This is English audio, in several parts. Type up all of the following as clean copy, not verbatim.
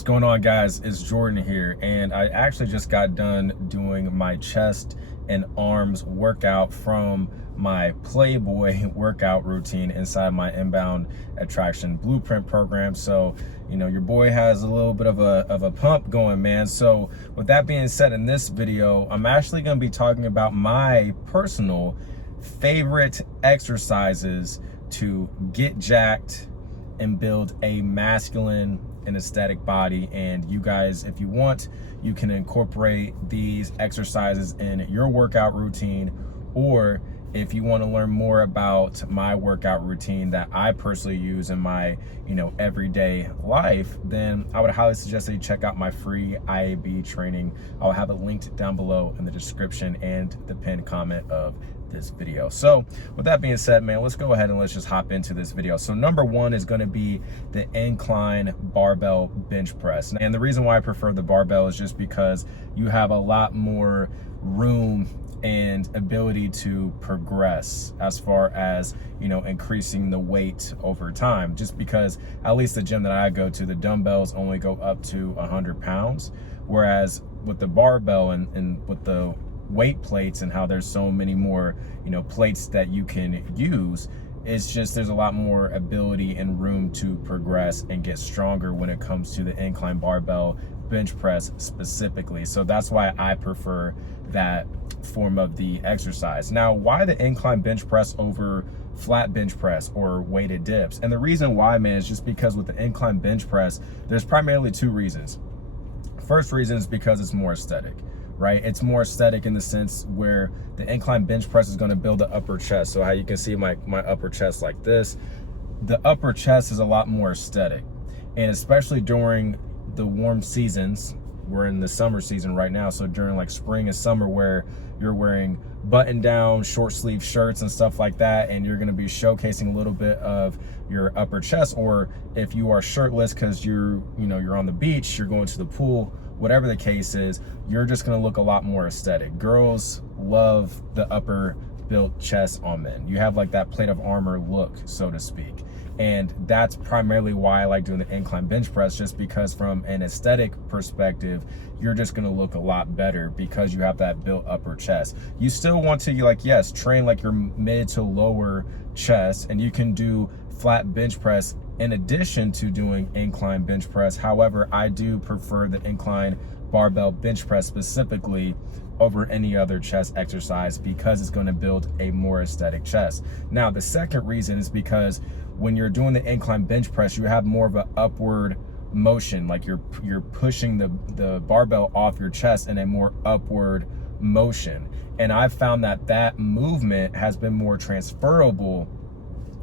What's going on, guys? It's Jordan here, and I actually just got done doing my chest and arms workout from my Playboy workout routine inside my Inbound Attraction Blueprint program. So, you know, your boy has a little bit of a pump going, man. So with that being said, in this video, I'm actually going to be talking about my personal favorite exercises to get jacked and build a masculine and aesthetic body. And you guys, if you want, you can incorporate these exercises in your workout routine, or if you want to learn more about my workout routine that I personally use in my, everyday life, then I would highly suggest that you check out my free IAB training. I'll have it linked down below in the description and the pinned comment of this video. So with that being said, man, let's go ahead and let's just hop into this video. So number one is going to be the incline barbell bench press. And the reason why I prefer the barbell is just because you have a lot more room and ability to progress as far as, increasing the weight over time. Just because at least the gym that I go to, the dumbbells only go up to 100 pounds. Whereas with the barbell and with the weight plates and how there's so many more, plates that you can use, it's just there's a lot more ability and room to progress and get stronger when it comes to the incline barbell bench press specifically. So that's why I prefer that form of the exercise. Now, why the incline bench press over flat bench press or weighted dips? And the reason why, man, is just because with the incline bench press, there's primarily two reasons. First reason is because it's more aesthetic, right? It's more aesthetic in the sense where the incline bench press is going to build the upper chest. So how you can see my upper chest like this, the upper chest is a lot more aesthetic. And especially during the warm seasons, we're in the summer season right now. So during like spring and summer, where you're wearing button down short sleeve shirts and stuff like that, and you're going to be showcasing a little bit of your upper chest, or if you are shirtless because you're on the beach, you're going to the pool, whatever the case is, you're just going to look a lot more aesthetic. Girls love the upper built chest on men. You have like that plate of armor look, so to speak. And that's primarily why I like doing the incline bench press, just because from an aesthetic perspective, you're just going to look a lot better because you have that built upper chest. You still want to train like your mid to lower chest, and you can do flat bench press in addition to doing incline bench press. However, I do prefer the incline barbell bench press specifically over any other chest exercise because it's going to build a more aesthetic chest. Now, the second reason is because when you're doing the incline bench press, you have more of an upward motion, like you're pushing the barbell off your chest in a more upward motion. And I've found that movement has been more transferable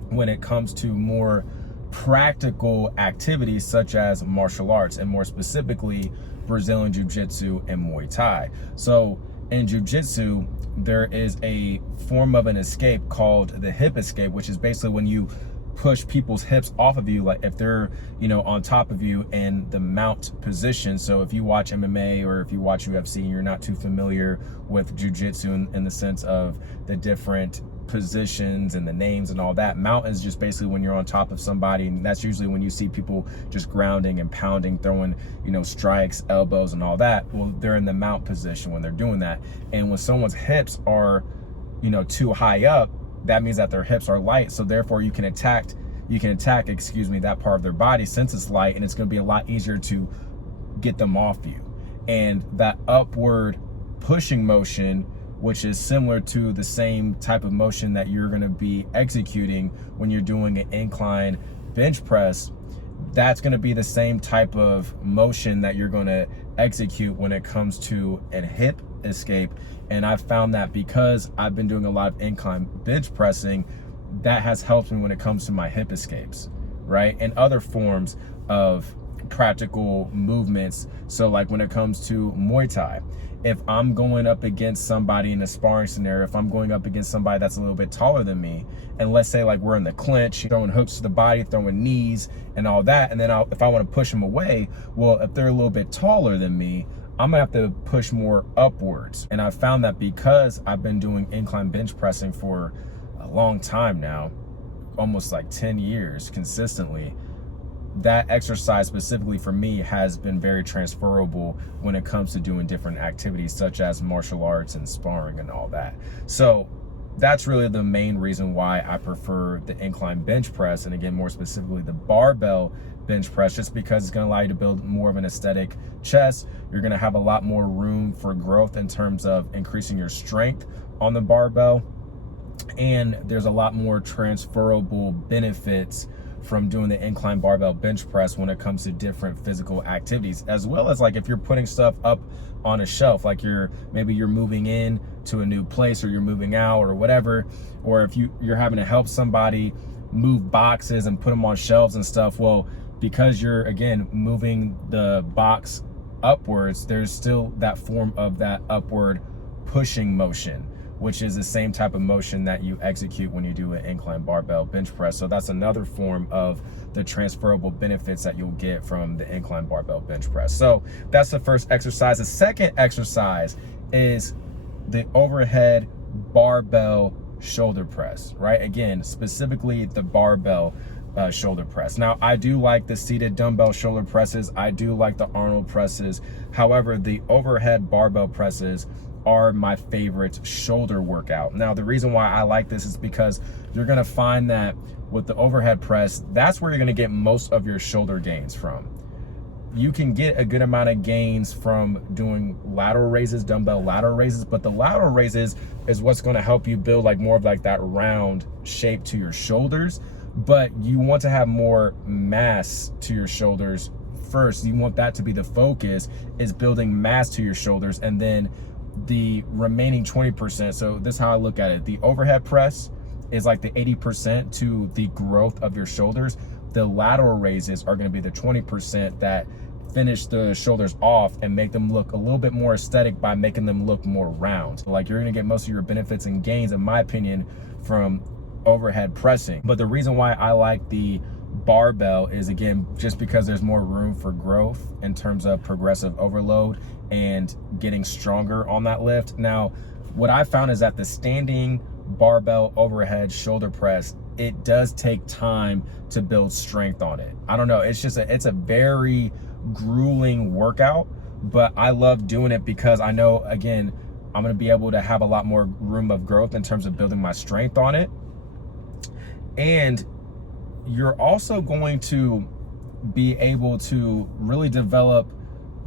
when it comes to more practical activities such as martial arts, and more specifically Brazilian Jiu-Jitsu and Muay Thai. So in Jiu-Jitsu, there is a form of an escape called the hip escape, which is basically when you push people's hips off of you, like if they're on top of you in the mount position. So if you watch MMA or if you watch UFC and you're not too familiar with Jiu-Jitsu in the sense of the different positions and the names and all that, mount is just basically when you're on top of somebody, and that's usually when you see people just grounding and pounding, throwing strikes, elbows and all that. Well, they're in the mount position when they're doing that. And when someone's hips are too high up, that means that their hips are light, so therefore you can attack that part of their body since it's light, and it's going to be a lot easier to get them off you. And that upward pushing motion, which is similar to the same type of motion that you're going to be executing when you're doing an incline bench press, that's going to be the same type of motion that you're going to execute when it comes to a hip escape. And I've found that because I've been doing a lot of incline bench pressing, that has helped me when it comes to my hip escapes, right? And other forms of practical movements. So like when it comes to Muay Thai, if I'm going up against somebody in a sparring scenario, if I'm going up against somebody that's a little bit taller than me, and let's say like we're in the clinch, throwing hooks to the body, throwing knees and all that, and then if I want to push them away, well, if they're a little bit taller than me, I'm gonna have to push more upwards. And I've found that because I've been doing incline bench pressing for a long time now, almost like 10 years consistently, that exercise specifically for me has been very transferable when it comes to doing different activities such as martial arts and sparring and all that. So that's really the main reason why I prefer the incline bench press, and again, more specifically the barbell bench press, just because it's going to allow you to build more of an aesthetic chest. You're going to have a lot more room for growth in terms of increasing your strength on the barbell, and there's a lot more transferable benefits from doing the incline barbell bench press when it comes to different physical activities, as well as like if you're putting stuff up on a shelf, like maybe you're moving in to a new place, or you're moving out or whatever, or if you're having to help somebody move boxes and put them on shelves and stuff. Well, because you're again moving the box upwards, there's still that form of that upward pushing motion, which is the same type of motion that you execute when you do an incline barbell bench press. So that's another form of the transferable benefits that you'll get from the incline barbell bench press. So that's the first exercise. The second exercise is the overhead barbell shoulder press, right? Again, specifically the barbell shoulder press. Now, I do like the seated dumbbell shoulder presses. I do like the Arnold presses. However, the overhead barbell presses are my favorite shoulder workout. Now, the reason why I like this is because you're gonna find that with the overhead press, that's where you're gonna get most of your shoulder gains from. You can get a good amount of gains from doing lateral raises, dumbbell lateral raises, but the lateral raises is what's gonna help you build like more of like that round shape to your shoulders. But you want to have more mass to your shoulders first. You want that to be the focus, is building mass to your shoulders, and then the remaining 20%. So this is how I look at it. The overhead press is like the 80% to the growth of your shoulders. The lateral raises are going to be the 20% that finish the shoulders off and make them look a little bit more aesthetic by making them look more round. Like, you're going to get most of your benefits and gains, in my opinion, from overhead pressing. But the reason why I like the barbell is, again, just because there's more room for growth in terms of progressive overload and getting stronger on that lift. Now, what I found is that the standing barbell overhead shoulder press, it does take time to build strength on it. I don't know, it's just it's a very grueling workout, but I love doing it because I know, again, I'm going to be able to have a lot more room of growth in terms of building my strength on it. And you're also going to be able to really develop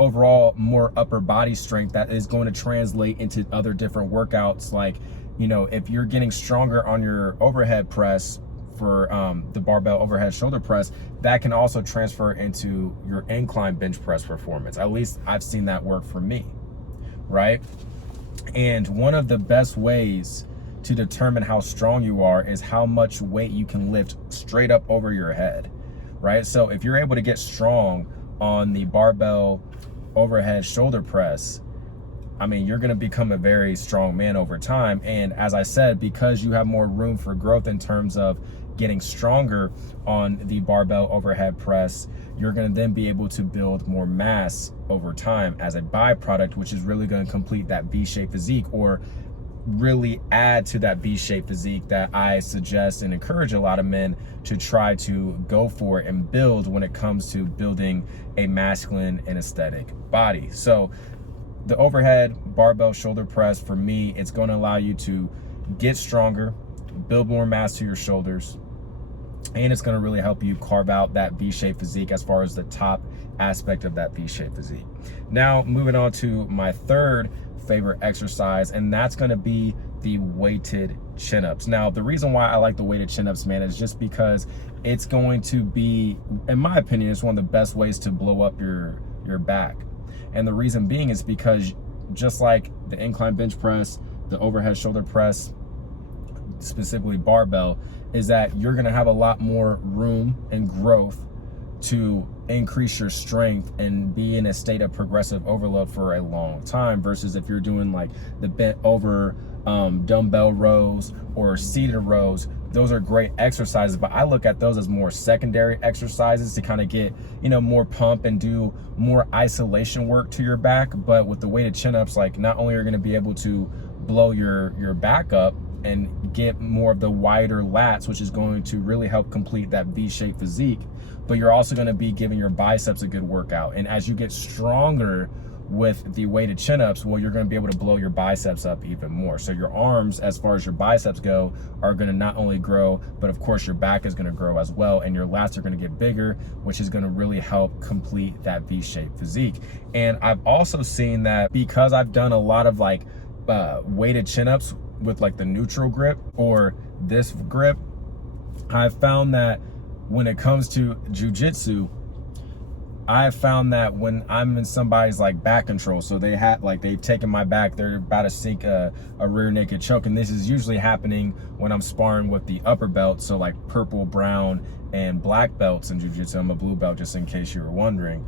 overall more upper body strength that is going to translate into other different workouts. Like, you know, if you're getting stronger on your overhead press for the barbell overhead shoulder press, that can also transfer into your incline bench press performance. At least I've seen that work for me, right? And one of the best ways to determine how strong you are is how much weight you can lift straight up over your head, right? So if you're able to get strong on the barbell overhead shoulder press, I mean, you're gonna become a very strong man over time. And as I said, because you have more room for growth in terms of getting stronger on the barbell overhead press, you're gonna then be able to build more mass over time as a byproduct, which is really gonna complete that V-shaped physique, or really add to that V-shaped physique that I suggest and encourage a lot of men to try to go for and build when it comes to building a masculine and aesthetic body. So the overhead barbell shoulder press, for me, it's going to allow you to get stronger, build more mass to your shoulders, and it's going to really help you carve out that V-shaped physique as far as the top aspect of that V-shaped physique. Now, moving on to my third favorite exercise, and that's going to be the weighted chin-ups. Now, the reason why I like the weighted chin-ups, man, is just because it's going to be, in my opinion, it's one of the best ways to blow up your back. And the reason being is because, just like the incline bench press, the overhead shoulder press, specifically barbell, is that you're going to have a lot more room and growth to increase your strength and be in a state of progressive overload for a long time, versus if you're doing like the bent over dumbbell rows or seated rows. Those are great exercises, but I look at those as more secondary exercises to kind of get, you know, more pump and do more isolation work to your back. But with the weighted chin-ups, like, not only are you going to be able to blow your back up and get more of the wider lats, which is going to really help complete that V-shaped physique. But you're also going to be giving your biceps a good workout. And as you get stronger with the weighted chin-ups, well, you're going to be able to blow your biceps up even more. So your arms, as far as your biceps go, are going to not only grow, but of course your back is going to grow as well, and your lats are going to get bigger, which is going to really help complete that V-shaped physique. And I've also seen that because I've done a lot of like weighted chin-ups with like the neutral grip or this grip, I've found that when it comes to jiu-jitsu, I found that when I'm in somebody's like back control, so they have like they've taken my back, they're about to sink a rear naked choke, and this is usually happening when I'm sparring with the upper belt, so like purple, brown, and black belts in jiu-jitsu. I'm a blue belt, just in case you were wondering.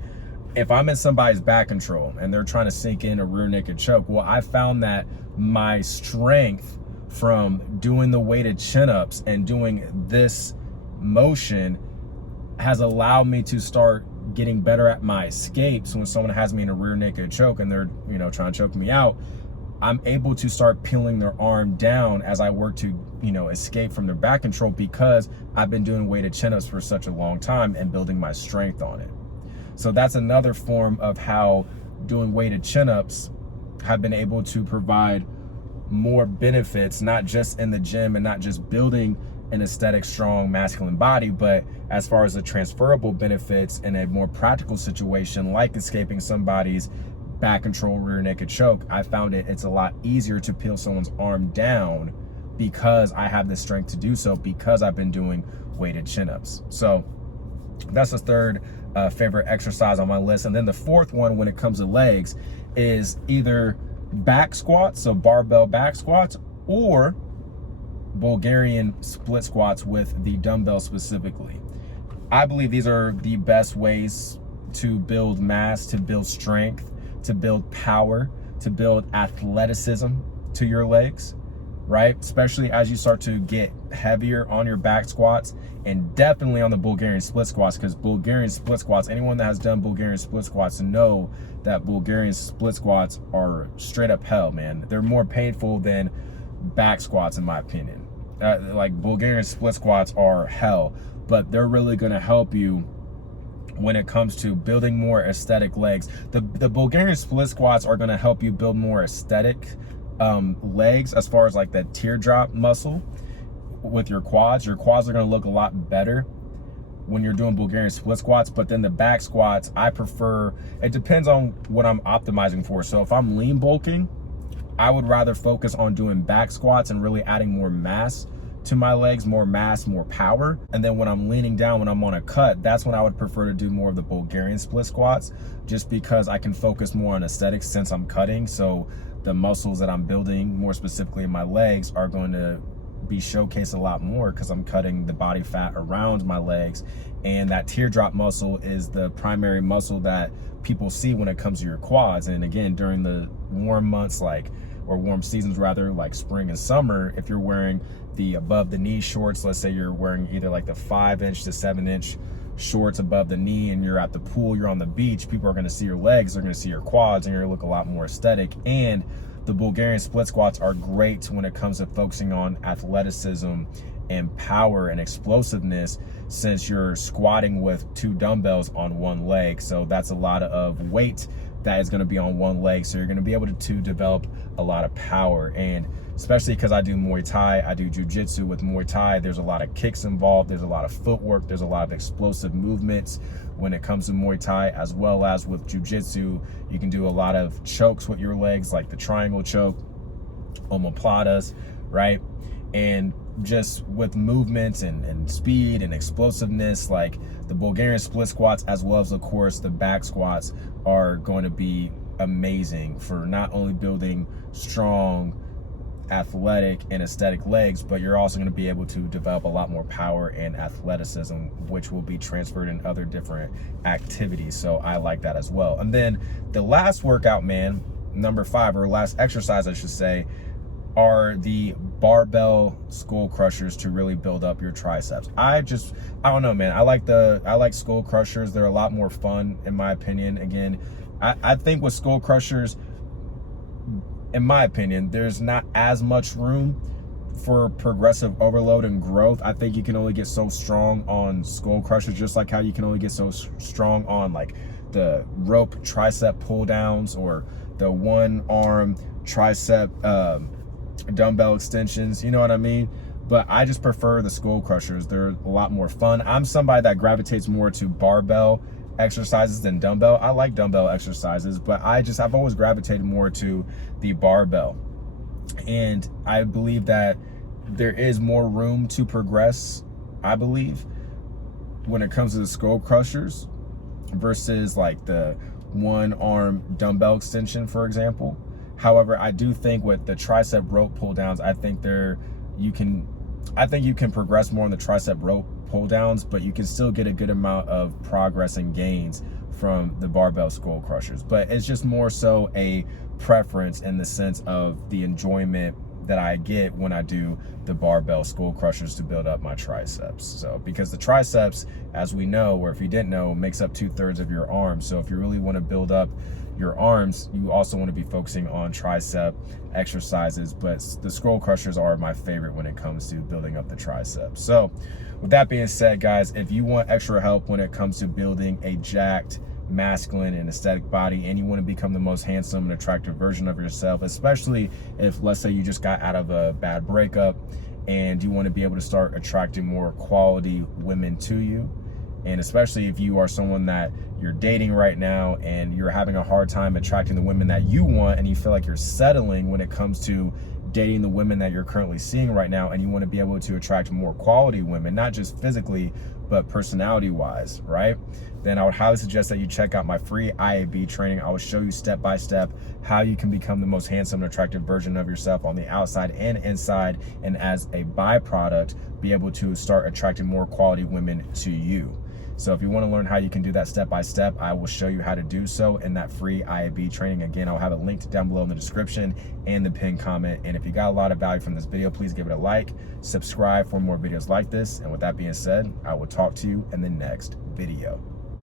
If I'm in somebody's back control and they're trying to sink in a rear naked choke, well, I found that my strength from doing the weighted chin-ups and doing this motion has allowed me to start getting better at my escapes. When someone has me in a rear naked choke and they're, you know, trying to choke me out, I'm able to start peeling their arm down as I work to, you know, escape from their back control, because I've been doing weighted chin-ups for such a long time and building my strength on it. So that's another form of how doing weighted chin-ups have been able to provide more benefits, not just in the gym and not just building an aesthetic, strong, masculine body, but as far as the transferable benefits in a more practical situation, like escaping somebody's back control rear naked choke, I found it's a lot easier to peel someone's arm down because I have the strength to do so, because I've been doing weighted chin-ups. So that's the third favorite exercise on my list. And then the fourth one, when it comes to legs, is either back squats, so barbell back squats, or Bulgarian split squats with the dumbbell specifically. I believe these are the best ways to build mass, to build strength, to build power, to build athleticism to your legs, right? Especially as you start to get heavier on your back squats, and definitely on the Bulgarian split squats, because Bulgarian split squats, anyone that has done Bulgarian split squats know that Bulgarian split squats are straight up hell, man. They're more painful than back squats, in my opinion. Like Bulgarian split squats are hell, but they're really going to help you when it comes to building more aesthetic legs. The Bulgarian split squats are going to help you build more aesthetic legs, as far as like that teardrop muscle with your quads. Your quads are going to look a lot better when you're doing Bulgarian split squats. But then the back squats, I prefer, it depends on what I'm optimizing for. So if I'm lean bulking, I would rather focus on doing back squats and really adding more mass to my legs, more mass, more power. And then when I'm leaning down, when I'm on a cut, that's when I would prefer to do more of the Bulgarian split squats, just because I can focus more on aesthetics since I'm cutting. So the muscles that I'm building, more specifically in my legs, are going to be showcased a lot more because I'm cutting the body fat around my legs. And that teardrop muscle is the primary muscle that people see when it comes to your quads. And again, during the warm months, or warm seasons rather, like spring and summer, if you're wearing the above the knee shorts, let's say you're wearing either like the 5-inch to 7-inch shorts above the knee, and you're at the pool, you're on the beach, people are going to see your legs, they're going to see your quads, and you're going to look a lot more aesthetic. And the Bulgarian split squats are great when it comes to focusing on athleticism and power and explosiveness, since you're squatting with 2 dumbbells on one leg. So that's a lot of weight that is going to be on one leg. So you're going to be able to develop a lot of power. And especially because I do Muay Thai, I do jiu-jitsu with Muay Thai, there's a lot of kicks involved, there's a lot of footwork, there's a lot of explosive movements when it comes to Muay Thai, as well as with jiu-jitsu. You can do a lot of chokes with your legs, like the triangle choke, omoplatas, right? And just with movements and speed and explosiveness, like the Bulgarian split squats, as well as of course the back squats, are going to be amazing for not only building strong, athletic, and aesthetic legs, but you're also going to be able to develop a lot more power and athleticism, which will be transferred in other different activities. So I like that as well. And then the last workout, man, number 5, or last exercise I should say, are the barbell skull crushers to really build up your triceps. I don't know, man. I like skull crushers. They're a lot more fun, in my opinion. Again, I think with skull crushers, in my opinion, there's not as much room for progressive overload and growth, I think you can only get so strong on skull crushers, just like how you can only get so strong on like the rope tricep pull downs or the one arm tricep dumbbell extensions, you know what I mean? But I just prefer the skull crushers. They're a lot more fun. I'm somebody that gravitates more to barbell exercises than dumbbell. I like dumbbell exercises, but I've always gravitated more to the barbell. And I believe that there is more room to progress, I believe, when it comes to the skull crushers versus like the one arm dumbbell extension, for example. However, I do think with the tricep rope pull downs, I think you can progress more on the tricep rope pull downs, but you can still get a good amount of progress and gains from the barbell skull crushers. But it's just more so a preference in the sense of the enjoyment that I get when I do the barbell skull crushers to build up my triceps. So because the triceps, as we know, or if you didn't know, makes up 2/3 of your arms. So if you really want to build up your arms, you also want to be focusing on tricep exercises. But the skull crushers are my favorite when it comes to building up the triceps. So with that being said, guys, if you want extra help when it comes to building a jacked, masculine and aesthetic body, and you want to become the most handsome and attractive version of yourself, especially if, let's say, you just got out of a bad breakup and you want to be able to start attracting more quality women to you, and especially if you are someone that you're dating right now and you're having a hard time attracting the women that you want, and you feel like you're settling when it comes to dating the women that you're currently seeing right now, and you want to be able to attract more quality women, not just physically but personality wise, right? Then I would highly suggest that you check out my free IAB training. I will show you step by step how you can become the most handsome and attractive version of yourself on the outside and inside, and as a byproduct, be able to start attracting more quality women to you. So if you want to learn how you can do that step by step, I will show you how to do so in that free IAB training. Again, I'll have it linked down below in the description and the pinned comment. And if you got a lot of value from this video, please give it a like, subscribe for more videos like this. And with that being said, I will talk to you in the next video.